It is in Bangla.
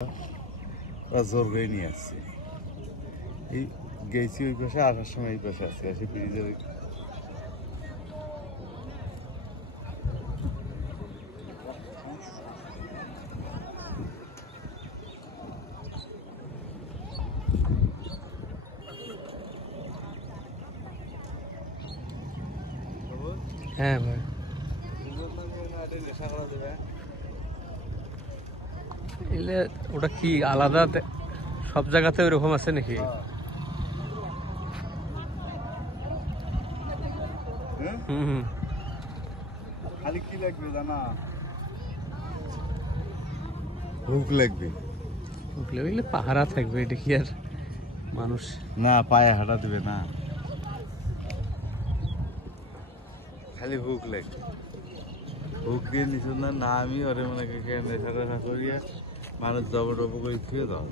জোর করে নিয়ে আসছে। এই গেছি ওই পাশে, আসার সময় এই পাশে আসছে, এসে ব্রিজের হ্যাঁ ভাই, নেশা করা যাবে। এলে ওটা কি আলাদা সব জায়গাতে ওইরকম আছে নাকি? হুম, খালি কি লাগবে জানা, হুক লাগবে। ওগুলো ওইগুলো পাহারা থাকবে, এটা কি আর মানুষ? না, পায়ে হাঁটা দিবে না, খালি হুক লাগবে। হুক দিয়ে নিচু না, না আমি ওরে মনে নেশা টেশা করিয়া মানুষ জবর করে ছুঁয়ে দাও।